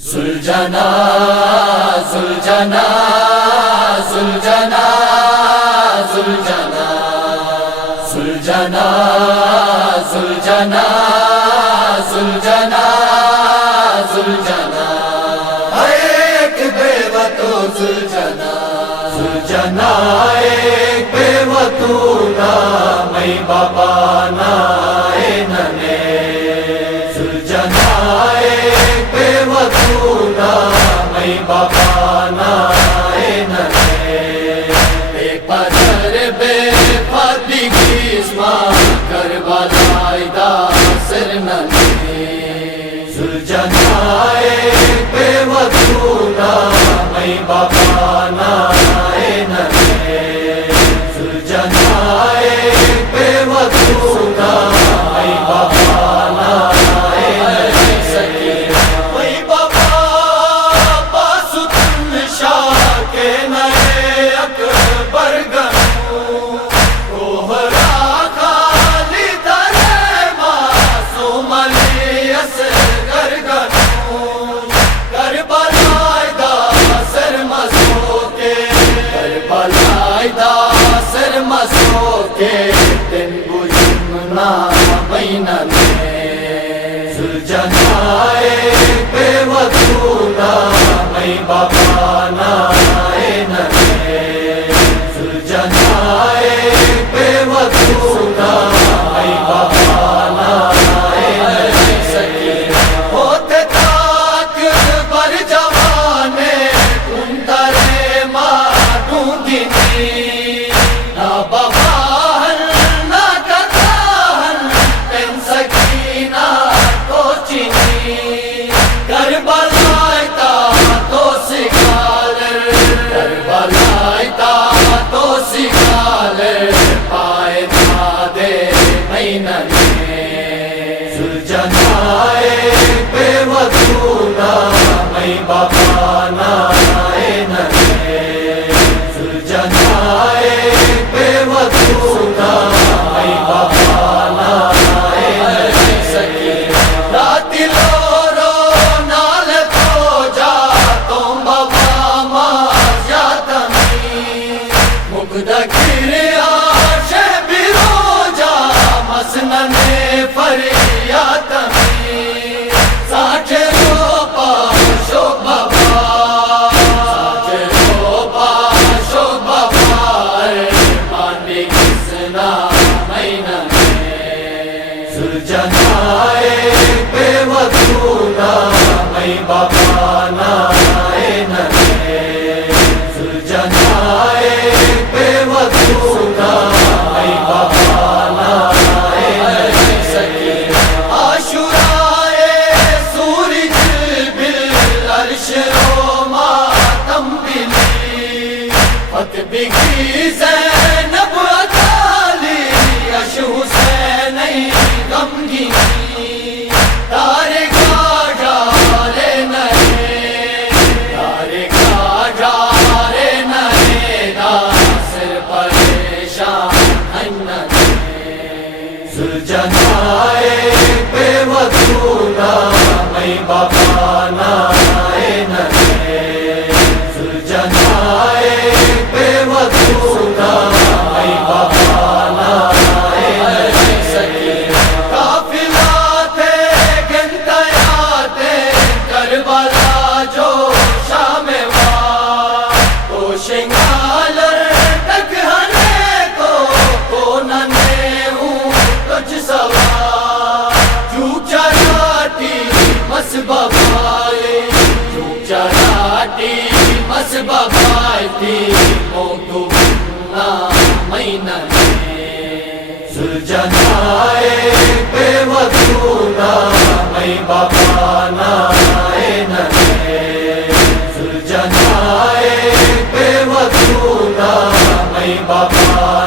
Zuljanah, Zuljanah, Zuljanah, Zuljanah, Zuljanah, Zuljanah, Zuljanah, Zuljanah. ایک بے وطو Zuljanah, Zuljanah ایک بے وطو نا میں بابا نا ننے. Zuljanah ایک بے وطو نا میں بابا نا ننے. ایک پتھر بے فادی کسما کربلائے دا سر ننے. Zuljanah ایک بے وطو نا میں بابا نا ننے. Zuljanah ایک بے وطو نا میں بابا نا ننے. میں بابا باسط شاہ کے نئے اکبر گنوں کوہرا خالی در معصوم علی اصغر گنوں. کربلائے دا سر مسو کے کربلائے دا سر مسو کے دن بجمنا مینہ میں. Zuljanah ایک بے وطو نا میں بابا نا ننے. Zuljanah ایک بے وطو نا میں بابا نا ننے. ہوتے تاک بر جوانے تم درے ماں گنی نا بابا نہ کتاہن تین سکینہ تو چینی. کربلائے تا تو سکھالر کربلائے تا تو سکھالر پائے دادے میں ننے. Zuljanah ایک بے وطو نا میں بابا نا ننے. Zuljanah ایک بے وطو نا میں بابا نا ننے. رات لو رو نال تو جا تم بابا ماز یا تمی مقدہ کریا شہ بیرو جا مسنن فریاد تمی. ساٹھ رو پاشو بابا ساٹھ رو پاشو بابا مانی کسنا میں ننے. Zuljanah ایک بے وطو نا میں بابا نا ننے. Zuljanah ایک بے وطو نا میں بابا نا ننے. عاشورائے سورج بالعرش رو ماتم بلی حق بگی زینب اکالی اش حسین غمگینی. تارے کا جارے نئے تارے کا جارے نئے ناصر پریشان ننے. Zuljanah ایک بے وطو نا میں بابا نا ننے. Zuljanah ایک بے وطو نا میں بابا نا ننے. قافلہ تھے گنتیاتے کربلا جو شام وار تو شنگالر تک ہنے کو ننے ہوں تجھ سوار. جھوک چراٹی مس بابائے جھوک چراٹی مس بابائے تھی موتو بننا میں ننے. Zuljanah ایک بے وطو نا میں بابا نا ننے. Zuljanah ایک بے وطو نا میں بابا